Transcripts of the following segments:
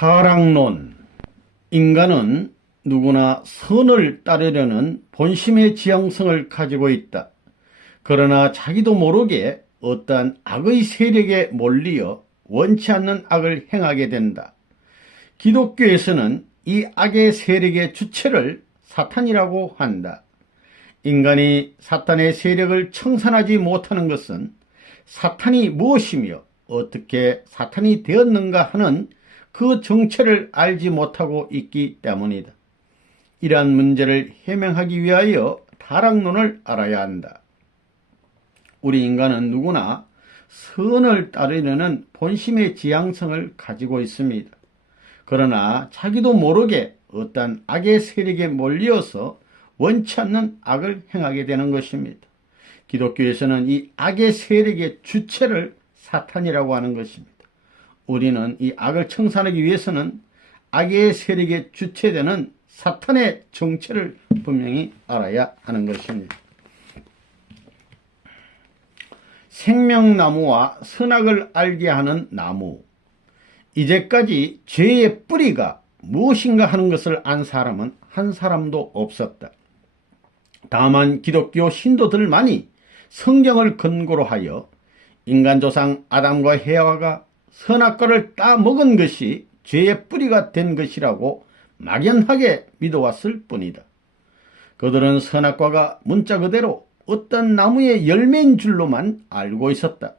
타락론. 인간은 누구나 선을 따르려는 본심의 지향성을 가지고 있다. 그러나 자기도 모르게 어떠한 악의 세력에 몰리어 원치 않는 악을 행하게 된다. 기독교에서는 이 악의 세력의 주체를 사탄이라고 한다. 인간이 사탄의 세력을 청산하지 못하는 것은 사탄이 무엇이며 어떻게 사탄이 되었는가 하는 그 정체를 알지 못하고 있기 때문이다. 이러한 문제를 해명하기 위하여 타락론을 알아야 한다. 우리 인간은 누구나 선을 따르려는 본심의 지향성을 가지고 있습니다. 그러나 자기도 모르게 어떤 악의 세력에 몰려서 원치 않는 악을 행하게 되는 것입니다. 기독교에서는 이 악의 세력의 주체를 사탄이라고 하는 것입니다. 우리는 이 악을 청산하기 위해서는 악의 세력의 주체되는 사탄의 정체를 분명히 알아야 하는 것입니다. 생명나무와 선악을 알게 하는 나무. 이제까지 죄의 뿌리가 무엇인가 하는 것을 안 사람은 한 사람도 없었다. 다만 기독교 신도들만이 성경을 근거로 하여 인간 조상 아담과 헤와가 선악과를 따먹은 것이 죄의 뿌리가 된 것이라고 막연하게 믿어왔을 뿐이다. 그들은 선악과가 문자 그대로 어떤 나무의 열매인 줄로만 알고 있었다.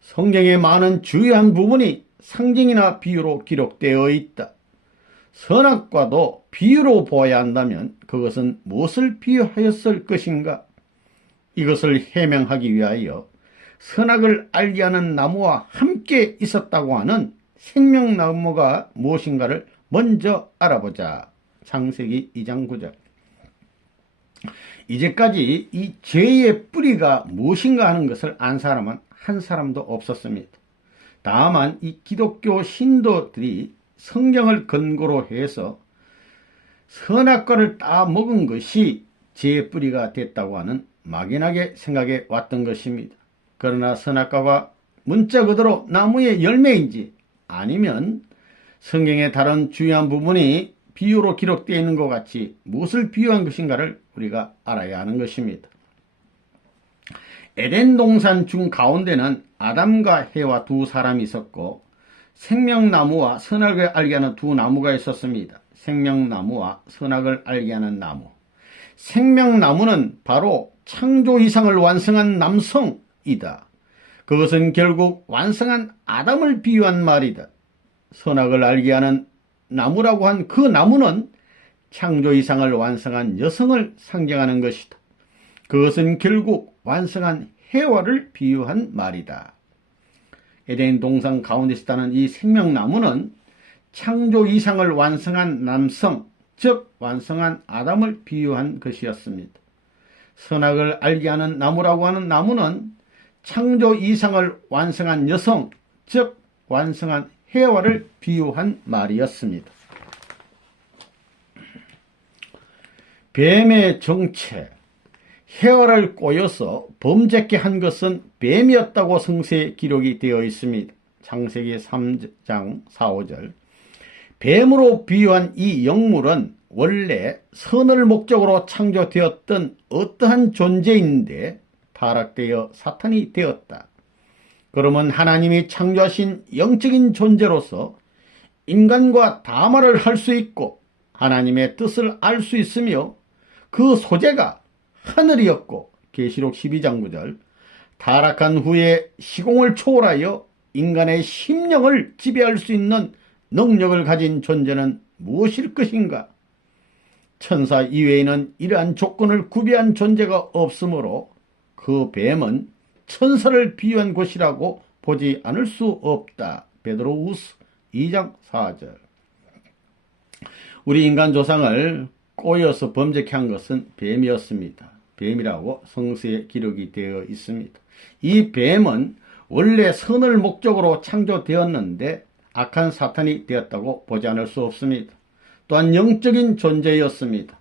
성경의 많은 주요한 부분이 상징이나 비유로 기록되어 있다. 선악과도 비유로 보아야 한다면 그것은 무엇을 비유하였을 것인가? 이것을 해명하기 위하여 선악을 알게 하는 나무와 함께 있었다고 하는 생명나무가 무엇인가를 먼저 알아보자. 창세기 2장 9절. 이제까지 이 죄의 뿌리가 무엇인가 하는 것을 안 사람은 한 사람도 없었습니다. 다만 이 기독교 신도들이 성경을 근거로 해서 선악과를 따먹은 것이 죄의 뿌리가 됐다고 하는 막연하게 생각해 왔던 것입니다. 그러나 선악과가 문자 그대로 나무의 열매인지 아니면 성경의 다른 중요한 부분이 비유로 기록되어 있는 것 같이 무엇을 비유한 것인가를 우리가 알아야 하는 것입니다. 에덴 동산 중 가운데는 아담과 해와 두 사람이 있었고 생명나무와 선악을 알게 하는 두 나무가 있었습니다. 생명나무와 선악을 알게 하는 나무. 생명나무는 바로 창조 이상을 완성한 남성이다. 그것은 결국 완성한 아담을 비유한 말이다. 선악을 알게 하는 나무라고 한 그 나무는 창조 이상을 완성한 여성을 상징하는 것이다. 그것은 결국 완성한 해와를 비유한 말이다. 에덴 동산 가운데 있다는 이 생명나무는 창조 이상을 완성한 남성, 즉 완성한 아담을 비유한 것이었습니다. 선악을 알게 하는 나무라고 하는 나무는 창조 이상을 완성한 여성, 즉 완성한 해와를 비유한 말이었습니다. 뱀의 정체. 해와를 꼬여서 범죄케 한 것은 뱀이었다고 성서에 기록이 되어 있습니다. 창세기 3장 4, 5절. 뱀으로 비유한 이 영물은 원래 선을 목적으로 창조되었던 어떠한 존재인데 타락되어 사탄이 되었다. 그러면 하나님이 창조하신 영적인 존재로서 인간과 담화를 할 수 있고 하나님의 뜻을 알 수 있으며 그 소재가 하늘이었고 계시록 12장 9절 타락한 후에 시공을 초월하여 인간의 심령을 지배할 수 있는 능력을 가진 존재는 무엇일 것인가? 천사 이외에는 이러한 조건을 구비한 존재가 없으므로 그 뱀은 천사를 비유한 것이라고 보지 않을 수 없다. 베드로후서 2장 4절. 우리 인간 조상을 꼬여서 범죄케 한 것은 뱀이었습니다. 뱀이라고 성서에 기록이 되어 있습니다. 이 뱀은 원래 선을 목적으로 창조되었는데 악한 사탄이 되었다고 보지 않을 수 없습니다. 또한 영적인 존재였습니다.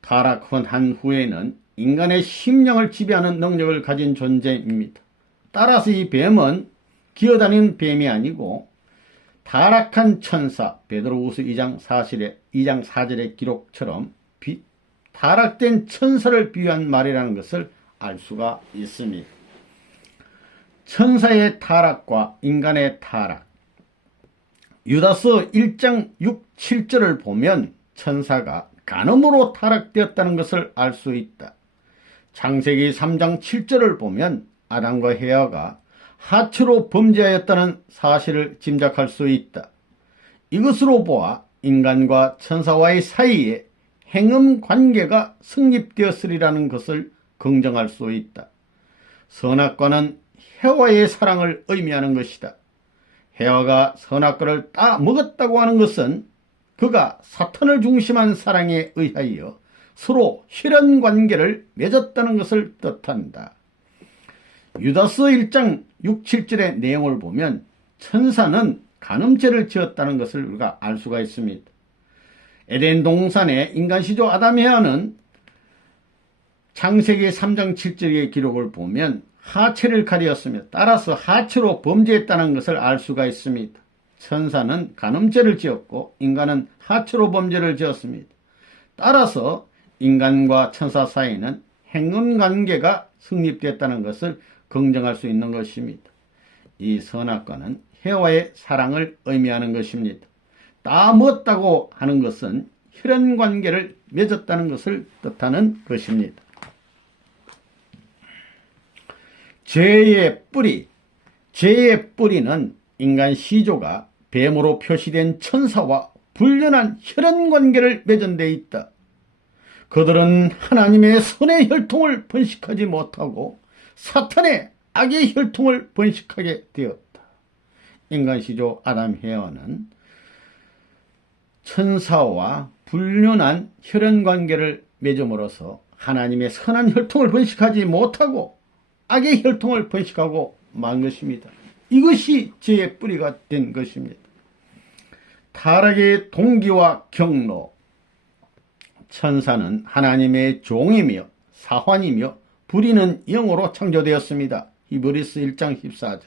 타락한 후에는 인간의 심령을 지배하는 능력을 가진 존재입니다. 따라서 이 뱀은 기어다니는 뱀이 아니고 타락한 천사 베드로후서 2장 4절의 기록처럼 타락된 천사를 비유한 말이라는 것을 알 수가 있습니다. 천사의 타락과 인간의 타락. 유다서 1장 6, 7절을 보면 천사가 간음으로 타락되었다는 것을 알 수 있다. 창세기 3장 7절을 보면 아담과 헤아가 하체로 범죄하였다는 사실을 짐작할 수 있다. 이것으로 보아 인간과 천사와의 사이에 행음 관계가 성립되었으리라는 것을 긍정할 수 있다. 선악과는 헤와의 사랑을 의미하는 것이다. 헤와가 선악과를 따 먹었다고 하는 것은 그가 사탄을 중심한 사랑에 의하여 서로 혈연 관계를 맺었다는 것을 뜻한다. 유다서 1장 6, 7절의 내용을 보면 천사는 간음죄를 지었다는 것을 우리가 알 수가 있습니다. 에덴 동산의 인간시조 아담 헤아는 창세기 3장 7절의 기록을 보면 하체를 가리었으며 따라서 하체로 범죄했다는 것을 알 수가 있습니다. 천사는 간음죄를 지었고 인간은 하체로 범죄를 지었습니다. 따라서 인간과 천사 사이에는 행음관계가 성립됐다는 것을 긍정할 수 있는 것입니다. 이 선악과는 헤와의 사랑을 의미하는 것입니다. 따먹었다고 하는 것은 혈연관계를 맺었다는 것을 뜻하는 것입니다. 죄의 뿌리. 죄의 뿌리는 인간 시조가 뱀으로 표시된 천사와 불륜한 혈연관계를 맺은 데 있다. 그들은 하나님의 선의 혈통을 번식하지 못하고 사탄의 악의 혈통을 번식하게 되었다. 인간시조 아담 헤아는 천사와 불륜한 혈연관계를 맺음으로써 하나님의 선한 혈통을 번식하지 못하고 악의 혈통을 번식하고 만 것입니다. 이것이 죄의 뿌리가 된 것입니다. 타락의 동기와 경로. 천사는 하나님의 종이며 사환이며 불의는 영으로 창조되었습니다. 히브리서 1장 14절.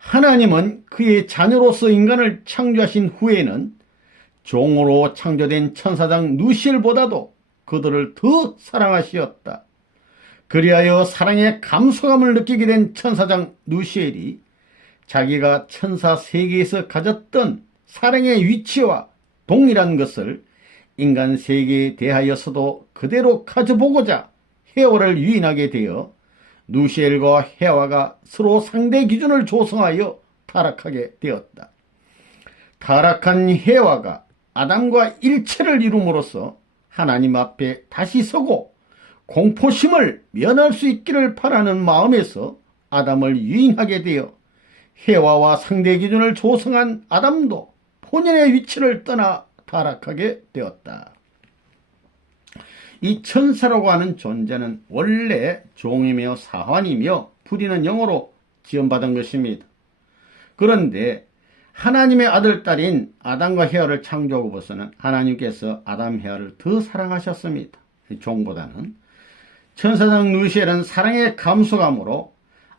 하나님은 그의 자녀로서 인간을 창조하신 후에는 종으로 창조된 천사장 누시엘보다도 그들을 더 사랑하시었다. 그리하여 사랑의 감소감을 느끼게 된 천사장 누시엘이 자기가 천사 세계에서 가졌던 사랑의 위치와 동일한 것을 인간 세계에 대하여서도 그대로 가져보고자 헤와를 유인하게 되어 누시엘과 헤와가 서로 상대 기준을 조성하여 타락하게 되었다. 타락한 헤와가 아담과 일체를 이룸으로써 하나님 앞에 다시 서고 공포심을 면할 수 있기를 바라는 마음에서 아담을 유인하게 되어 헤와와 상대 기준을 조성한 아담도 본인의 위치를 떠나 타락하게 되었다. 이 천사라고 하는 존재는 원래 종이며 사환이며 불의는 영어로 지원받은 것입니다. 그런데 하나님의 아들, 딸인 아담과 헤아를 창조하고서는 하나님께서 아담, 헤아를 더 사랑하셨습니다. 종보다는. 천사장 누시엘은 사랑의 감소감으로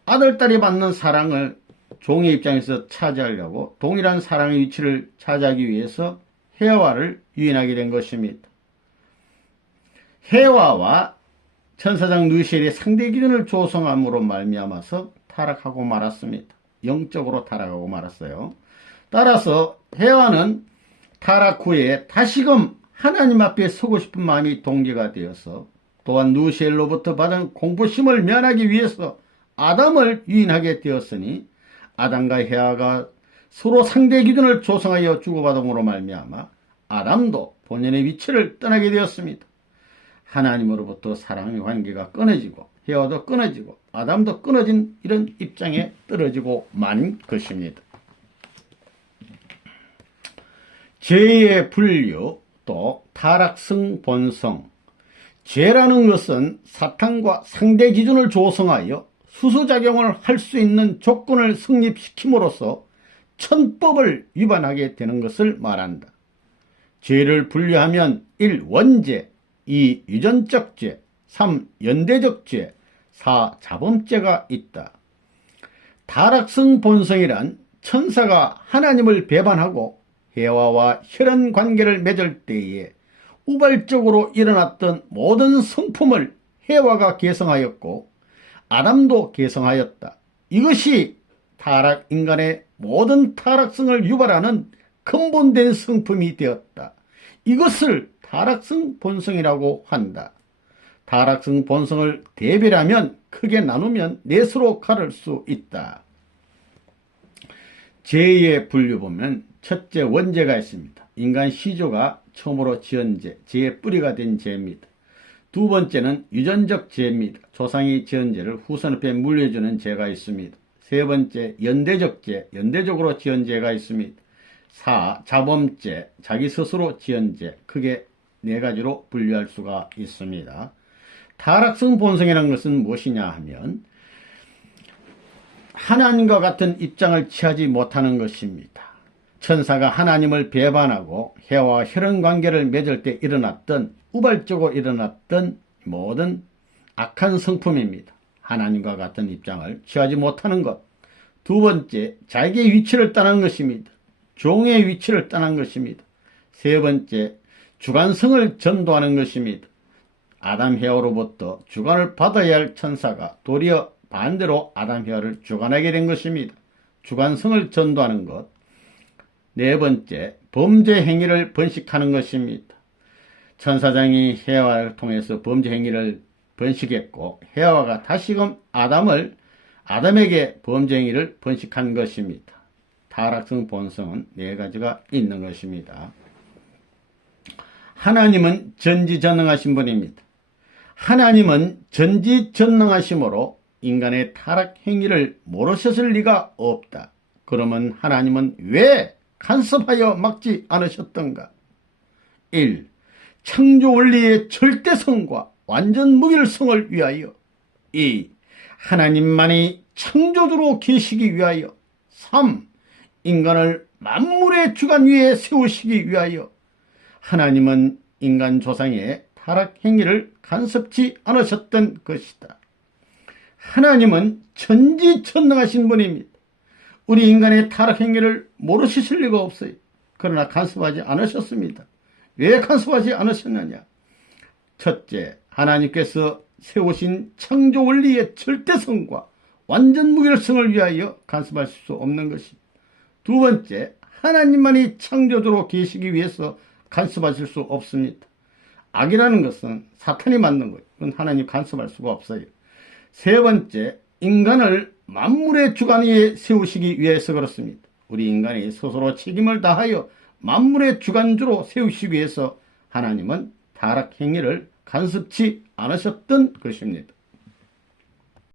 아들, 딸이 받는 사랑을 종의 입장에서 차지하려고 동일한 사랑의 위치를 차지하기 위해서 헤와를 유인하게 된 것입니다. 헤와와 천사장 누시엘이 상대 기준을 조성함으로 말미암아서 타락하고 말았습니다. 영적으로 타락하고 말았어요. 따라서 헤와는 타락 후에 다시금 하나님 앞에 서고 싶은 마음이 동기가 되어서 또한 누시엘로부터 받은 공포심을 면하기 위해서 아담을 유인하게 되었으니 아담과 헤와가 서로 상대 기준을 조성하여 주고받음으로 말미암아 아담도 본인의 위치를 떠나게 되었습니다. 하나님으로부터 사랑의 관계가 끊어지고 헤와도 끊어지고 아담도 끊어진 이런 입장에 떨어지고 만 것입니다. 죄의 분류, 또 타락성 본성. 죄라는 것은 사탄과 상대 기준을 조성하여 수수작용을 할 수 있는 조건을 성립시킴으로써 천법을 위반하게 되는 것을 말한다. 죄를 분류하면 1. 원죄, 2. 유전적 죄, 3. 연대적 죄, 4. 자범죄가 있다. 타락성 본성이란 천사가 하나님을 배반하고 해와와 혈연 관계를 맺을 때에 우발적으로 일어났던 모든 성품을 해와가 계승하였고 아담도 계승하였다. 이것이 타락 인간의 모든 타락성을 유발하는 근본된 성품이 되었다. 이것을 타락성 본성이라고 한다. 타락성 본성을 대별하면 크게 나누면 넷으로 가를 수 있다. 죄의 분류 보면 첫째 원죄가 있습니다. 인간 시조가 처음으로 지은 죄, 죄의 뿌리가 된 죄입니다. 두 번째는 유전적 죄입니다. 조상이 지은 죄를 후손에게 물려주는 죄가 있습니다. 세 번째 연대적 죄, 연대적으로 지은 죄가 있습니다. 4. 자범죄, 자기 스스로 지은 죄, 크게 네 가지로 분류할 수가 있습니다. 타락성 본성이라는 것은 무엇이냐 하면 하나님과 같은 입장을 취하지 못하는 것입니다. 천사가 하나님을 배반하고 해와 혈연관계를 맺을 때 일어났던 우발적으로 일어났던 모든 악한 성품입니다. 하나님과 같은 입장을 취하지 못하는 것. 두 번째, 자기의 위치를 떠난 것입니다. 종의 위치를 떠난 것입니다. 세 번째, 주관성을 전도하는 것입니다. 아담 헤어로부터 주관을 받아야 할 천사가 도리어 반대로 아담 헤어를 주관하게 된 것입니다. 주관성을 전도하는 것. 네 번째, 범죄 행위를 번식하는 것입니다. 천사장이 해와를 통해서 범죄 행위를 번식했고 해와가 다시금 아담에게 범죄 행위를 번식한 것입니다. 타락성 본성은 네 가지가 있는 것입니다. 하나님은 전지전능하신 분입니다. 하나님은 전지전능하심으로 인간의 타락 행위를 모르셨을 리가 없다. 그러면 하나님은 왜 간섭하여 막지 않으셨던가? 1. 창조 원리의 절대성과 완전 무결성을 위하여. 2. 하나님만이 창조주로 계시기 위하여. 3. 인간을 만물의 주관 위에 세우시기 위하여. 하나님은 인간 조상의 타락 행위를 간섭치 않으셨던 것이다. 하나님은 전지전능하신 분입니다. 우리 인간의 타락 행위를 모르실 리가 없어요. 그러나 간섭하지 않으셨습니다. 왜 간섭하지 않으셨느냐? 첫째, 하나님께서 세우신 창조 원리의 절대성과 완전 무결성을 위하여 간섭하실 수 없는 것입니다. 두 번째, 하나님만이 창조주로 계시기 위해서 간섭하실 수 없습니다. 악이라는 것은 사탄이 만든 거예요. 그건 하나님 간섭할 수가 없어요. 세 번째, 인간을 만물의 주관 위에 세우시기 위해서 그렇습니다. 우리 인간이 스스로 책임을 다하여 만물의 주관주로 세우시기 위해서 하나님은 타락 행위를 간섭치 않으셨던 것입니다.